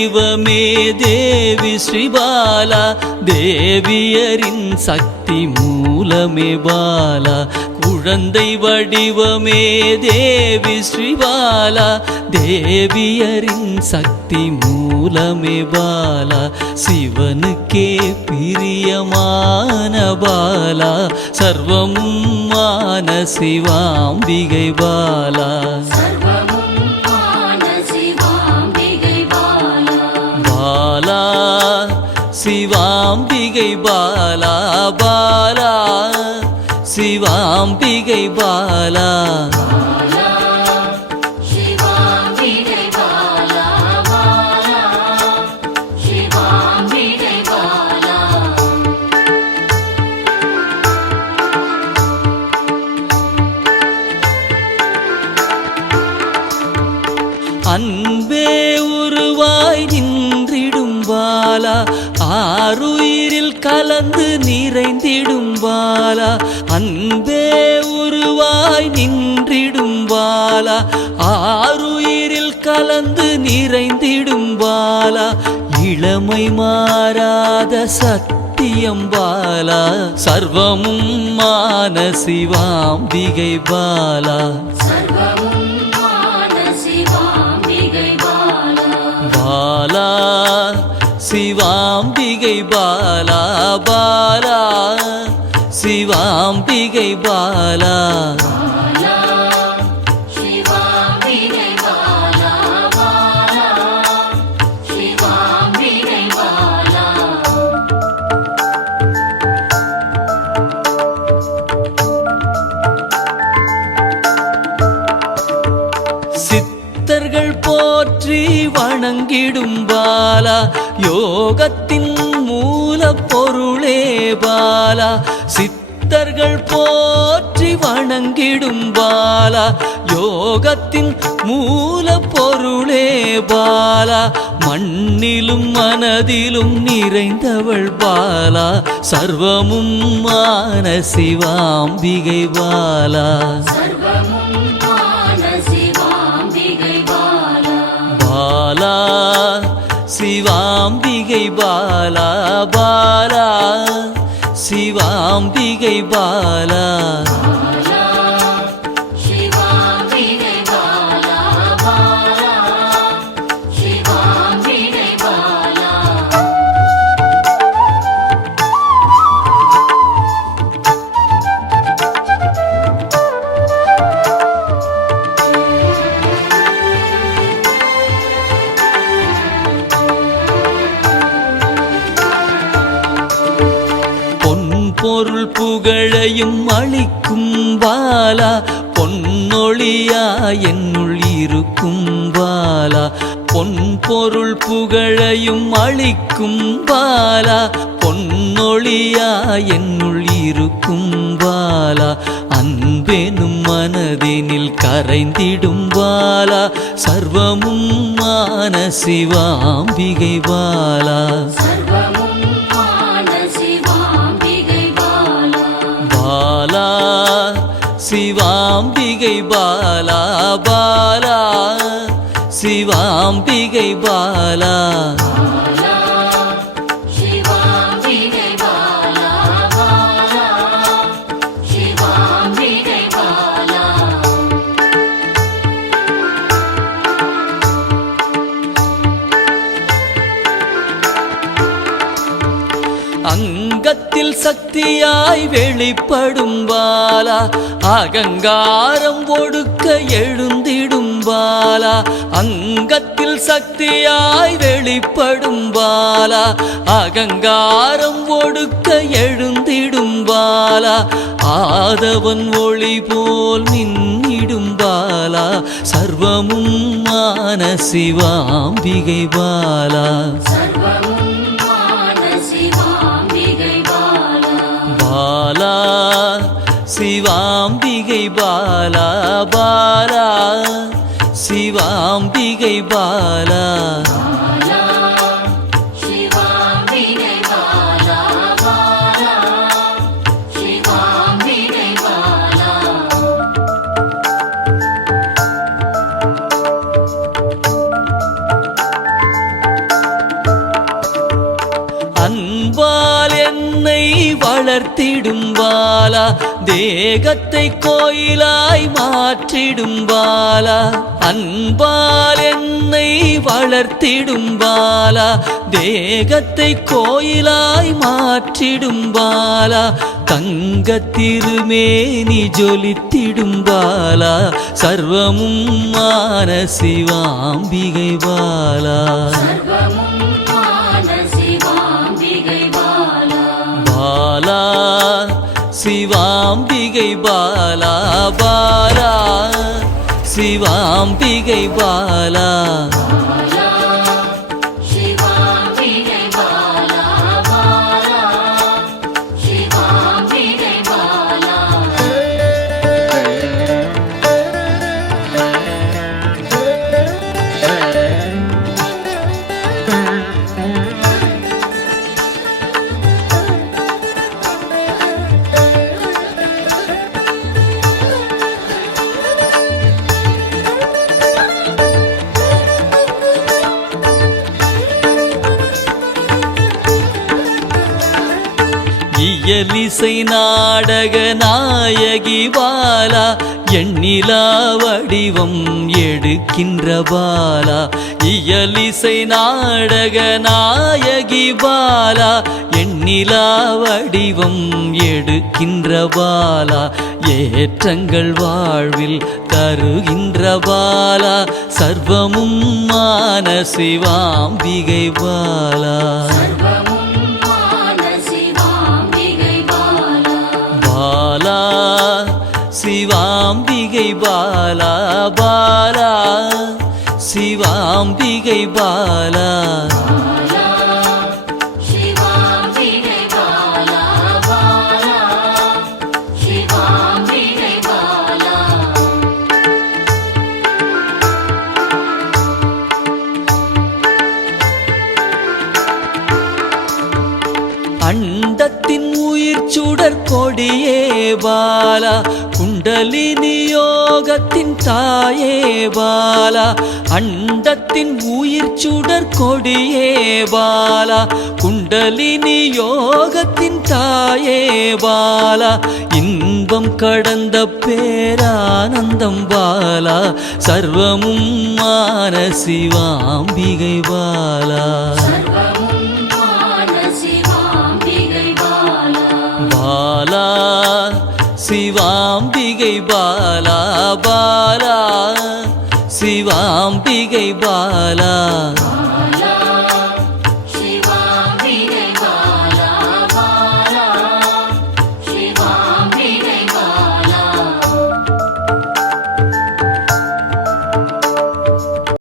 வடிவமே தேவி ஸ்ரீபாலா, தேவியரின் சக்தி மூலமே பாலா. குழந்தை வடிவமே தேவி ஸ்ரீபாலா, தேவியரின் சக்தி மூலமே பாலா. சிவனுக்கே பிரியமான பாலா, சர்வமும் மான சிவாம்பிகை பாலா. பாலா சிவாம்பிகை பாலா, பாலா சிவாம்பிகை பாலா. அன்பே உருவாய் நின்றிடும் பாலா, ஆருயிரில் கலந்து நிறைந்திடும் பாலா. அன்பே உருவாய் நின்றிடும் பாலா, ஆருயிரில் கலந்து நிறைந்திடும் பாலா. இளமை மாறாத சத்தியம் பாலா, சர்வமும் மான சிவாம்பிகை பாலா. பாலா சிவாம்பிகை பாலா, பாலா சிவாம்பிகை பாலா. சித்தர்கள் போற்றி வணங்கிடும் பாலா, யோகத்தின் மூல பொருளே பாலா. சித்தர்கள் போற்றி வணங்கிடும் பாலா, யோகத்தின் மூல பொருளே பாலா. மண்ணிலும் மனதிலும் நிறைந்தவள் பாலா, சர்வமும் மான சிவாம்பிகை பாலா. பாலா சிவாம்பிகை பாலா, பாலா சிவாம்பிகை பாலா. பொருள் புகழையும் அளிக்கும் பாலா, பொன்னொழியா என்னுள் இருக்கும் பாலா. பொன் பொருள் புகழையும் அளிக்கும் பாலா, பொன்னொழியா என்னுள் இருக்கும் பாலா. அன்பெனும் மனதினில் கரைந்திடும் பாலா, சர்வமும் மான சிவாம்பிகை பாலா. பாலா சிவாம்பிகை பாலா, பாலா சிவாம்பிகை பாலா. அங்கத்தில் சக்தியாய் வெளிப்படும் பாலா, அகங்காரம் ஒடுக்க எழுந்திடும் பாலா. அங்கத்தில் சக்தியாய் வெளிப்படும் பாலா, அகங்காரம் ஒடுக்க எழுந்திடும் பாலா. ஆதவன் ஒளி போல் மின்னிடும் பாலா, சர்வமும் மான சிவாம்பிகை பாலா. பாலா சிவாம்பிகை பாலா, பாலா சிவாம்பிகை பாலா. வளர்த்திடும் பாலா தேகத்தை கோயிலாய் மாற்றிடும் பாலா அன்பால் என்னை வளர்த்திடும் பாலா தேகத்தை கோயிலாய் மாற்றிடும் பாலா தங்க திருமேனி ஜொலித்திடும் பாலா சர்வமும் மான சிவாம்பிகை பாலா பாலா சிவாம்பிகை பாலா பாலா சிவாம்பிகை பாலா இயலிசை நாடக நாயகி பாலா எண்ணிலா வடிவம் எடுக்கின்ற பாலா இயலிசை நாடக நாயகி பாலா எண்ணிலா வடிவம் எடுக்கின்ற பாலா ஏற்றங்கள் வாழ்வில் தருகின்ற பாலா சர்வமும் மான சிவாம்பிகை பாலா பாலா சிவாம்பிகை பாலா பாலா சிவாம்பிகை பாலா அண்டத்தின் உயிர் சுடர் கொடியே பாலா குண்டலினி யோகத்தின் தாயே பாலா அண்டத்தின் உயிர் சுடர் கொடியே பாலா குண்டலினி யோகத்தின் தாயே பாலா இன்பம் கடந்த பேரானந்தம் பாலா சர்வமும் மான சிவாம்பிகை பாலா பாலா சிவாம்பிகை பாலா பாலா சிவாம்பிகை பாலா